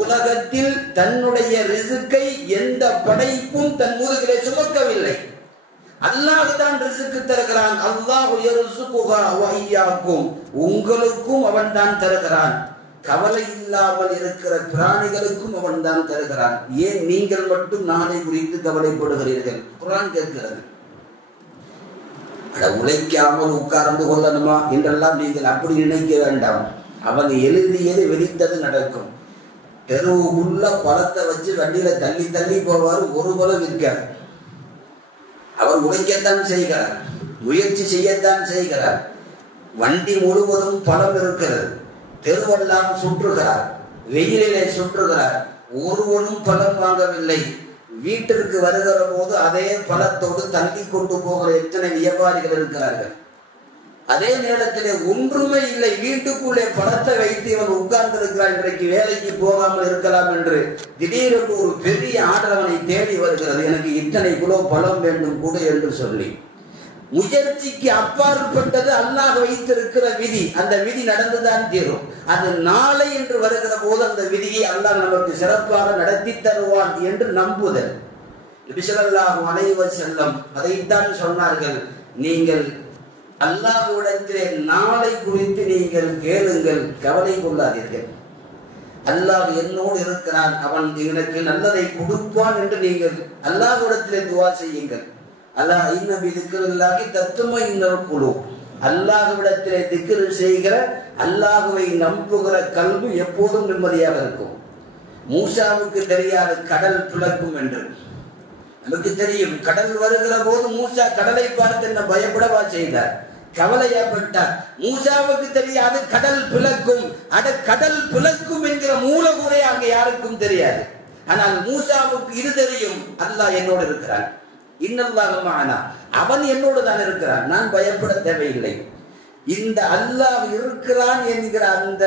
உலகத்தில் தன்னுடைய ரிஸ்கை எந்த படைப்பும் தன் முதுகிலே சுமக்கவில்லை. அல்லாஹ் தான் ரிஸ்க் தருகிறான். அல்லாஹ் யர்சுகுஹா வ இய்யாக்கும், உங்களுக்கும் அவன் தான் தருகிறான், கவலை இல்லாமல் இருக்கிற பிராணிகளுக்கும் அவன் தான் தருகிறான். ஏன் நீங்கள் மட்டும் நாளை குறித்து கவலைப்படுகிறீர்கள்? குர்ஆன் கேட்கிறது. உழைக்காமல் உட்கார்ந்து கொள்ளணுமா என்றெல்லாம் நீங்கள் அப்படி நினைக்க வேண்டாம். அவன் எழுதியது வெடித்தது நடக்கும். தெருவுக்குள்ள பழத்தை வச்சு வண்டியில தள்ளி தள்ளி போவார், ஒரு பலம் இருக்கார். அவர் உழைக்கத்தான் செய்கிறார், முயற்சி செய்யத்தான் செய்கிறார். வண்டி முழுவதும் பலம் இருக்கிறது, தெருவெல்லாம் சுற்றுகிறார், வெயிலிலே சுற்றுகிறார், ஒருவனும் பலம் வாங்கவில்லை. வீட்டிற்கு வருகிற போது அதே பழத்தோடு தள்ளி கொண்டு போகிற எத்தனை வியாபாரிகள் இருக்கிறார்கள். அதே நேரத்திலே ஒன்றுமே இல்லை, வீட்டுக்குள்ளே பழத்தை வைத்து இவன் உட்கார்ந்து இருக்கிறான். இன்றைக்கு வேலைக்கு போகாமல் இருக்கலாம் என்று திடீரென்று ஒரு பெரிய ஆர்டர் அவனை தேடி வருகிறது. எனக்கு இத்தனை கிலோ பழம் வேண்டும் கூட என்று சொல்லி. முயற்சிக்கு அப்பாற்பட்டது அல்லாஹ் வைத்திருக்கிற விதி. அந்த விதி நடந்துதான் தீரும். அது நாளை என்று வருகிற போது அந்த விதியை அல்லாஹ் நமக்கு சிறப்பாக நடத்தி தருவான் என்று நம்புதல். நபி ஸல்லல்லாஹு அலைஹி வஸல்லம் அதைத்தான் சொன்னார்கள். நீங்கள் அல்லாஹ்விடத்திலே நாளை குறித்து நீங்கள் கேளுங்கள், கவலை கொள்ளாதீர்கள். அல்லாஹ் என்னோடு இருக்கிறான், அவன் எனக்கு நல்லதை கொடுப்பான் என்று நீங்கள் அல்லாஹ்விடத்திலே துஆ செய்யுங்கள். அல்லாஹ் இன்னபி திக்ருல்லாஹி தத்மஇன்னுல் குலூப். அல்லாஹ்விடத்திலே திக்ர் செய்கிற, அல்லாஹ்வை நம்புகிற கல்வி எப்போதும் நிம்மதியாக இருக்கும். மூசாவுக்கு தெரியாது கடல் பிளக்கும் என்று. நமக்கு தெரியும், கடல் வருகிற போது மூசா கடலை பார்த்து என்ன பயப்படவா செய்தார், கவலையப்பட்டார். மூசாவுக்கு தெரியாது கடல் பிளக்கும். கடல் பிளக்கும் என்கிற மூலகுறை அங்க யாருக்கும் தெரியாது. ஆனால் மூசாவுக்கு இது தெரியும், அல்லாஹ் என்னோடு இருக்கிறான். இன்னல்லாஹு மஅனா, அவன் என்னோடு தான் இருக்கிறான், நான் பயப்பட தேவையில்லை. இந்த அல்லாஹ் இருக்கிறான் என்கிற அந்த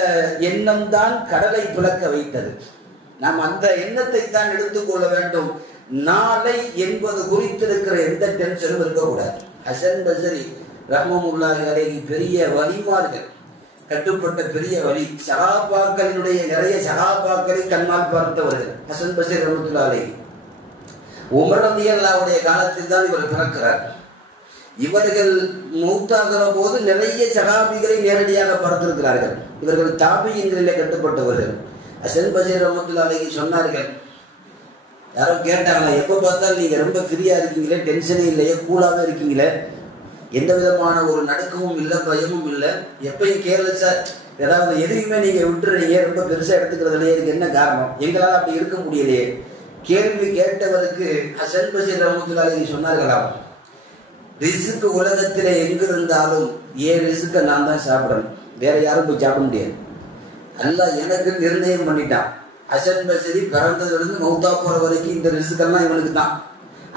எண்ணம் தான் கடலை பிளக்க வைத்தது. நாம் அந்த எண்ணத்தை தான் எடுத்துக்கொள்ள வேண்டும். நாளை என்பது குறித்திருக்கிற எந்த டென்ஷனும் இருக்கக்கூடாது. ஹசன் பஸ்ரி ரஹ்மத்துல்லாஹி அலைஹி பெரிய வலிமார்கள், கட்டுப்பட்ட பெரிய வலி. சஹாபாக்களினுடைய நிறைய சஹாபாக்களை கண்ணால் பார்த்தவர்கள் ஹசன் பஸ்ரி ரஹ்மத்துல்லாஹி அலைஹி. உமர் ரலியல்லாஹுடைய காலத்தில் தான் இவர் பிறக்கிறார். இவர்கள் மௌத்தாகிற போது நிறைய சஹாபிகளை நேரடியாக பார்த்திருக்கிறார்கள். இவர்கள் தாபியின்களிலே கட்டுப்பட்டவர்கள். ஹசன் பஸ்ரி ரஹ்மத்துல்லாஹி அலைஹி சொன்னார்கள், யாரோ கேட்டாங்களா, எப்போ பார்த்தாலும் நீங்க ரொம்ப ஃப்ரீயா இருக்கீங்களே, டென்ஷனே இல்லையே, கூலாவே இருக்கீங்களே, எந்த விதமான ஒரு நடுக்கமும் இல்லை, பயமும் இல்லை, எப்பயும் கேர்லெஸ்ஸா ஏதாவது எதையுமே நீங்க விட்டுறீங்க, ரொம்ப பெருசா எடுத்துக்கிறது இல்லையே, இதுக்கு என்ன காரணம்? எங்களால் அப்படி இருக்க முடியலையே. கேள்வி கேட்டவருக்கு ஹசன் பஸ்ரி ரஹ்மத்துல்லாஹி அலைஹி சொன்னார்களாம், ரிஸ்க் உலகத்திலே எங்கிருந்தாலும் ஏன் ரிஸ்க்கை நான் தான் சாப்பிடணும், வேற யாரும் போய் சாப்பிட முடியாது. அல்லாஹ் எனக்கு நிர்ணயம் பண்ணிட்டான். ஹசன் பஸ்ரி பிறந்ததிலிருந்து மௌத்தா போற வரைக்கும் இந்த ரிஸ்கெல்லாம் இவனுக்கு தான்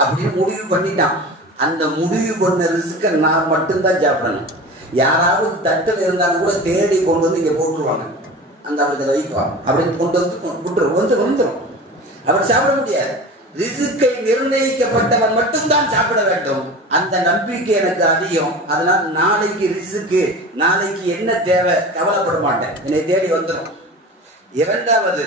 அப்படின்னு முடிவு பண்ணிட்டான். அந்த முடிவு பண்ண ரிஸ்கை நான் மட்டும்தான் சாப்பிடணும். யாராவது தட்டில் இருந்தாலும் கூட தேடி கொண்டு வந்து இங்க போட்டுருவாங்க, அந்த அவருக்கு வைப்பான் அப்படின்னு கொண்டு வந்து வந்துடும். அவர் சாப்பிட முடியாது. ரிஸ்கை நிர்ணயிக்கப்பட்டவன் மட்டும்தான் சாப்பிட வேண்டும். அந்த நம்பிக்கை எனக்கு அதிகம். அதனால் நாளைக்கு ரிஸ்க்கு, நாளைக்கு என்ன தேவை கவலைப்பட மாட்டேன், என்னை தேடி வந்துடும். இரண்டாவது,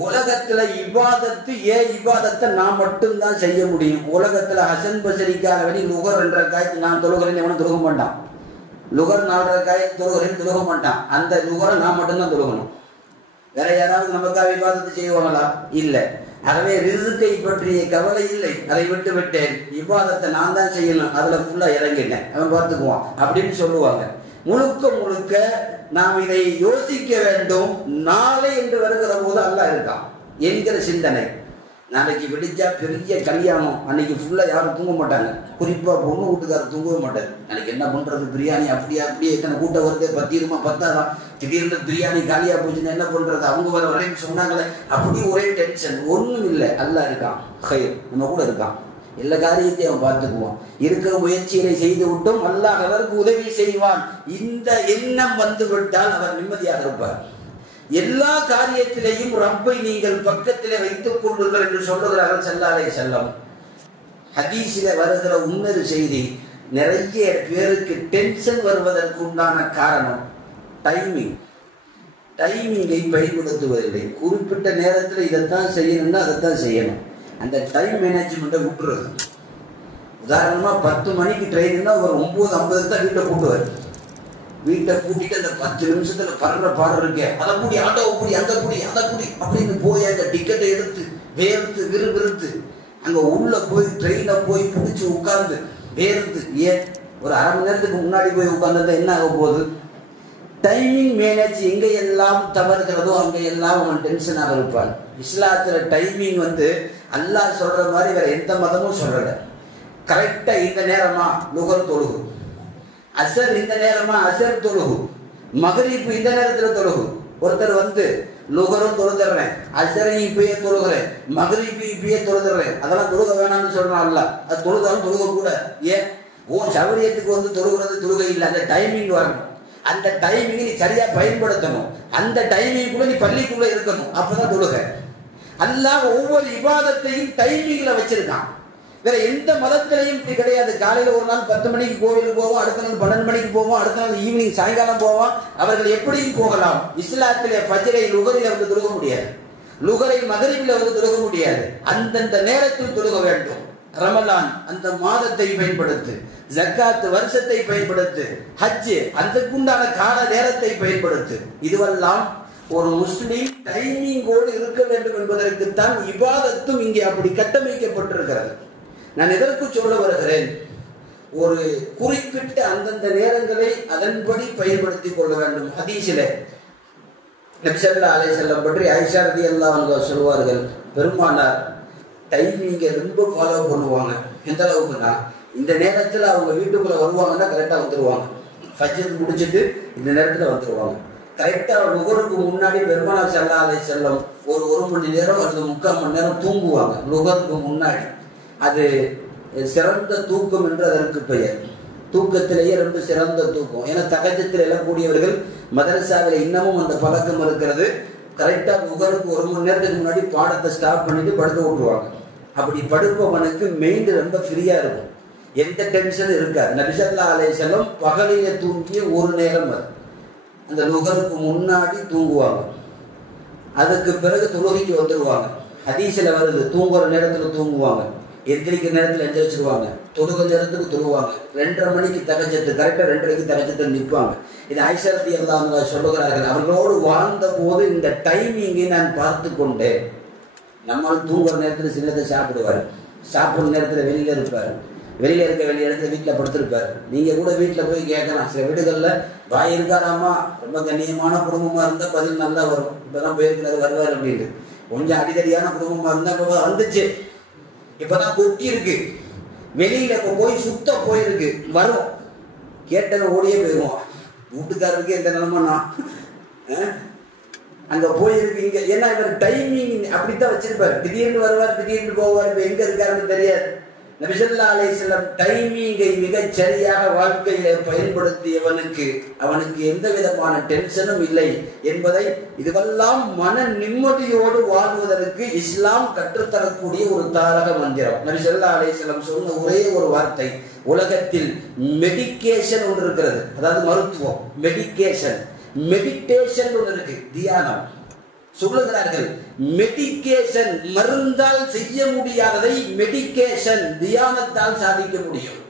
உலகத்துல இபாதத்து, இபாதத்தை நான் மட்டும்தான் செய்ய முடியும். உலகத்துல ஹசன் பஸ்ரிக்காக வேண்டி லுகர் 2 ரக்காயத்து நான் தொழுகிறேன் எவனும் தொழுக மாட்டான். லுகர் 4 ரக்காயத்து தொழுகிறேன் தொழுக மாட்டான். அந்த லுகரை நான் மட்டும்தான் தொழுகணும். வேற யாராவது நமக்காக இபாதத்து செய்வாங்களா? இல்லை. ஆகவே ரிஸ்கை பற்றிய கவலை இல்லை, அதை விட்டு விட்டேன். இபாதத்தை நான் தான் செய்யணும், அதுல ஃபுல்லா இறங்கிட்டேன், அவன் பார்த்துக்குவான் அப்படின்னு சொல்லுவாங்க. முழுக்க முழுக்க நாம் இதை யோசிக்க வேண்டும். நாளை என்று வருகிற போது அல்லாஹ் இருக்கான் என்கிற சிந்தனை. நாளைக்கு விடிஞ்சா பெரிய கல்யாணம், அன்னைக்கு ஃபுல்லா யாரும் தூங்க மாட்டாங்க, குறிப்பா பொண்ணு வீட்டுக்காரர் தூங்கவே மாட்டாரு. அன்னைக்கு என்ன பண்றது, பிரியாணி அப்படியே இத்தனை கூட்டம் வருது, 10 ரூபா 10 திடீர்னு பிரியாணி காலியா போச்சுன்னா என்ன பண்றது, அவங்க வர வரையும் சொன்னாங்களே, அப்படி ஒரே டென்ஷன். ஒண்ணும் இல்லை, அல்லாஹ் இருக்கான், நம்ம கூட இருக்கான், எல்லா காரியத்தையும் அவன் பார்த்துக்குவான். இருக்கிற முயற்சிகளை செய்து விட்டும் அல்லாஹ் அவருக்கு உதவி செய்வான். இந்த எண்ணம் வந்து விட்டால் அவர் நிம்மதியாக இருப்பார். எல்லா காரியத்திலேயும் ரப்பை நீங்கள் பக்கத்திலே வைத்துக் கொள்ளுங்கள் என்று சொல்லுகிறார்கள் ஸல்லல்லாஹு அலைஹி வஸல்லம். ஹதீஸிலே வருகிற இன்னொரு செய்தி, நிறைய பேருக்கு டென்ஷன் வருவதற்கு உண்டான காரணம் டைமிங்கை பயன்படுத்துவதில்லை. குறிப்பிட்ட நேரத்தில் இதைத்தான் செய்யணும்னா அதைத்தான் செய்யணும். அந்த டைம் மேனேஜ்மெண்ட்டை விட்டுறது. உதாரணமா 10 மணிக்கு ட்ரெயின்னா ஒரு 9:50 தான் வீட்டை கூட்டுவார். வீட்டை கூட்டிட்டு அந்த 10 நிமிஷத்துல படுற பாடு இருக்கேன், அதை கூடி ஆட்டோவை கூடி அங்க கூடி அதை கூடி அப்படின்னு போய் அந்த டிக்கெட்டை எடுத்து வேர்த்து விறுவிறுத்து அங்க உள்ள போய் ட்ரெயின்ல போய் பிடிச்சி உட்கார்ந்து வேர்த்து ஏன் ஒரு அரை மணி நேரத்துக்கு முன்னாடி போய் உட்கார்ந்தா என்ன ஆக போகுது? டைமிங் மேனேஜ் எங்க எல்லாம் தவறுகிறதோ அங்க எல்லாம் அவன் டென்ஷனாக இருப்பான். இஸ்லாத்துல டைமிங் அல்லாஹ் சொல்ற மாதிரி வேற எந்த மதமும் சொல்றல. கரெக்டா இந்த நேரமா லுகர் தொழுகு, அசர் இந்த நேரமா அசர் தொழுகு, மகரிப் இந்த நேரத்துல தொழுகு. ஒருத்தர் லுகரும் தொழுதுறேன், அசரையும் இப்பயே தொழுகிறேன், மகரிப் இப்பயே தொழுதுறேன், அதெல்லாம் தொழுக வேணாம்னு சொல்றான்ல. அது தொழுதாலும் தொழுக கூட ஏன் சௌரியத்துக்கு தொழுகிறது தொழுகை இல்லை. அந்த டைமிங் வரணும், அந்த டைமிங் நீ சரியா பயன்படுத்தணும், அந்த டைமிங்குள்ள நீ பள்ளிக்குள்ள இருக்கணும், அப்பதான் தொழுக. அல்லாஹ் ஒவ்வொரு இபாதத்தையும் டைமிங்ல வச்சிருக்கான். வேற எந்த மதத்திலையும் இப்படி கிடையாது. காலையில ஒரு நாள் 10 மணிக்கு கோவிலுக்கு போவோம், அடுத்த நாள் 12 மணிக்கு போவோம், அடுத்த நாள் ஈவினிங் சாயங்காலம் போவோம். அவர்கள் எப்படியும் போகலாம். இஸ்லாத்திலே ஃபஜ்ரை லுகரில தொழுக முடியாது, லுகரை மகரிபில தொழுக முடியாது. அந்தந்த நேரத்தில் தொழுக வேண்டும். ரமலான் அந்த மாதத்தை பயன்படுத்து, ஜக்காத் வருஷத்தை பயன்படுத்து, ஹஜ் அதுக்குண்டான கால நேரத்தை பயன்படுத்து. இதுவெல்லாம் ஒரு முஸ்லிம் டைமிங்கோடு இருக்க வேண்டும் என்பதற்குத்தான் இபாதத்தும் இங்கே அப்படி கட்டமைக்கப்பட்டிருக்கிறது. நான் எதற்கு சொல்ல வருகிறேன்? ஒரு குறிப்பிட்ட அந்தந்த நேரங்களை அதன்படி பயன்படுத்திக் கொள்ள வேண்டும். ஹதீஸிலே நபி ஸல்லல்லாஹு அலைஹி வஸல்லம் பற்றி ஆயிஷா ரலியல்லாஹு அன்ஹா சொல்வார்கள், பெருமானார் டைமிங்கை ரொம்ப ஃபாலோ பண்ணுவாங்க. எந்த அளவுக்குன்னா இந்த நேரத்தில் அவங்க வீட்டுக்குள்ள வருவாங்கன்னா கரெக்டாக வந்துடுவாங்க. ஃபஜ்ர் முடிச்சுட்டு இந்த நேரத்தில் வந்துடுவாங்க. கரெக்டாக லுகருக்கு முன்னாடி பெருமானார் ஸல்லல்லாஹு அலைஹி வஸல்லம் ஒரு மணி நேரம் அல்லது 3/4 மணி நேரம் தூங்குவாங்க லுகருக்கு முன்னாடி. அது சிறந்த தூக்கம் என்று அதற்கு பெயர். தூக்கத்திலேயே ரொம்ப சிறந்த தூக்கம். ஏன்னா தகஜத்தில் எழக்கூடியவர்கள் மதரசாவில் இன்னமும் அந்த பழக்கம் இருக்கிறது. கரெக்டா லுகருக்கு 1 மணி நேரத்துக்கு முன்னாடி பாடத்தை ஸ்டாப் பண்ணிட்டு படுக்க விட்டுருவாங்க. அப்படி படுப்பவனுக்கு மைண்ட் ரொம்ப ஃப்ரீயா இருக்கும், எந்த டென்ஷனும் இருக்காது. நபி ஸல்லல்லாஹு அலைஹி வஸல்லம் பகலிலே தூங்கிய ஒரு நேரம் அது அந்த லுகருக்கு முன்னாடி தூங்குவாங்க. அதுக்கு பிறகு தொழுகைக்கு வந்துடுவாங்க. ஹதீஸ்ல வருது, தூங்குற நேரத்துல தூங்குவாங்க, எந்திரிக்கிற நேரத்துல எந்திரிச்சிருவாங்க, தொழுக நேரத்துக்கு தொழுவாங்க. 2:30 மணிக்கு தகஜத்து, கரெக்டா 2:30க்கு தகஜத்தில் நிற்பாங்க. இது ஆயிஷா ரலியல்லாஹு அன்ஹா சொல்லுகிறார்கள், அவர்களோடு வாழ்ந்த போது இந்த டைமிங்கை நான் பார்த்து கொண்டேன். நம்மளும் தூங்குற நேரத்துல சின்னதை சாப்பிடுவாரு, சாப்பிடுற நேரத்துல வெளியில இருப்பாரு, வெளியில இருக்க வெளிய இடத்துல வீட்டுல படுத்திருப்பாரு. நீங்க கூட வீட்டுல போய் கேட்கலாம், சில வீடுகள்ல வாய் இருக்காராமா, ரொம்ப கண்ணியமான குடும்பமா இருந்தா பதில் நல்லா வரும். இப்பதான் போயிருக்கிறாரு வருவாரு அப்படின்னு. கொஞ்சம் அடிதடியான குடும்பமா இருந்தா இப்ப வந்துச்சு, இப்பதான் கொட்டி இருக்கு, வெளியில இப்ப போய் சுத்த போயிருக்கு, வரும் கேட்டதை ஓடியே போயிருவோம். வீட்டுக்காரருக்கு எந்த நிலைமைனா அங்க போயிருக்கு இங்க. ஏன்னா இவர் டைமிங் அப்படித்தான் வச்சிருப்பாரு, திடீர்னு வருவார் திடீர்னு போவார், இப்ப எங்க இருக்காருன்னு தெரியாது. நபி ஸல்லல்லாஹு அலைஹி வஸல்லம் டைமிங்கை மிகச் சரியாக வாழ்க்கையில பயன்படுத்தியவனுக்கு அவனுக்கு எந்த விதமான டென்ஷனும் இல்லை என்பதை, இதுவெல்லாம் மன நிம்மதியோடு வாழ்வதற்கு இஸ்லாம் கற்றுத்தரக்கூடிய ஒரு தாரக மந்திரம். நபி ஸல்லல்லாஹு அலைஹி வஸல்லம் சொன்ன ஒரே ஒரு வார்த்தை, உலகத்தில் மெடிக்கேஷன் ஒன்று இருக்கிறது, அதாவது மருத்துவம், மெடிடேஷன் ஒன்று இருக்கு, தியானம். சொல்லுகிறார்கள் மெடிக்கேஷன், மருந்தால் செய்ய முடியாததை மெடிக்கேஷன் தியானத்தால் சாதிக்க முடியும்.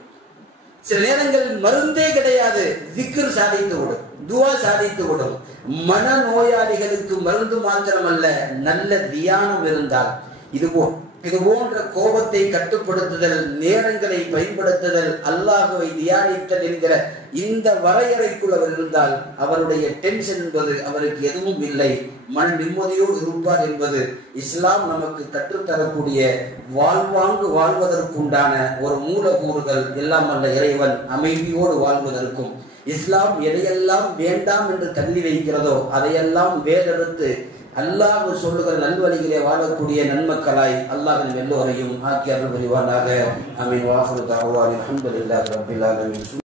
சில நேரங்கள் மருந்தே கிடையாது, திக்ர் சாதித்து விடும், துவா சாதித்து விடும். மன நோயாளிகளுக்கு மருந்து மாத்திரமல்ல, நல்ல தியானம் இருந்தால் இது போன்ற கோபத்தை கட்டுப்படுத்துதல், நேரங்களை பயன்படுத்துதல், அல்லாஹ்வை தியானித்தல் என்கிற இந்த வரையறைக்குள் அவர் இருந்தால் அவருடைய டென்ஷன் என்பது அவருக்கு எதுவும் இல்லை, மன நிம்மதியோடு இருப்பார் என்பது இஸ்லாம் நமக்கு கற்றுத்தரக்கூடிய வாழ்வாங்கு வாழ்வதற்குண்டான ஒரு மூலக்கூறுகள். எல்லாம் அல்ல இறைவன் அமைதியோடு வாழ்வதற்கும் இஸ்லாம் எதையெல்லாம் வேண்டாம் என்று தள்ளி வைக்கிறதோ அதையெல்லாம் வேறெடுத்து அல்லாஹ் சொல்லுகிற நல்வழிகளே வாழக்கூடிய நன்மக்களாய் அல்லாஹ் எல்லோரையும் ஆக்கி அருள் புரிவானாக. ஆமீன். வாஹிரு தஅவானா அல்ஹம்துலில்லாஹி ரப்பில் ஆலமீன்.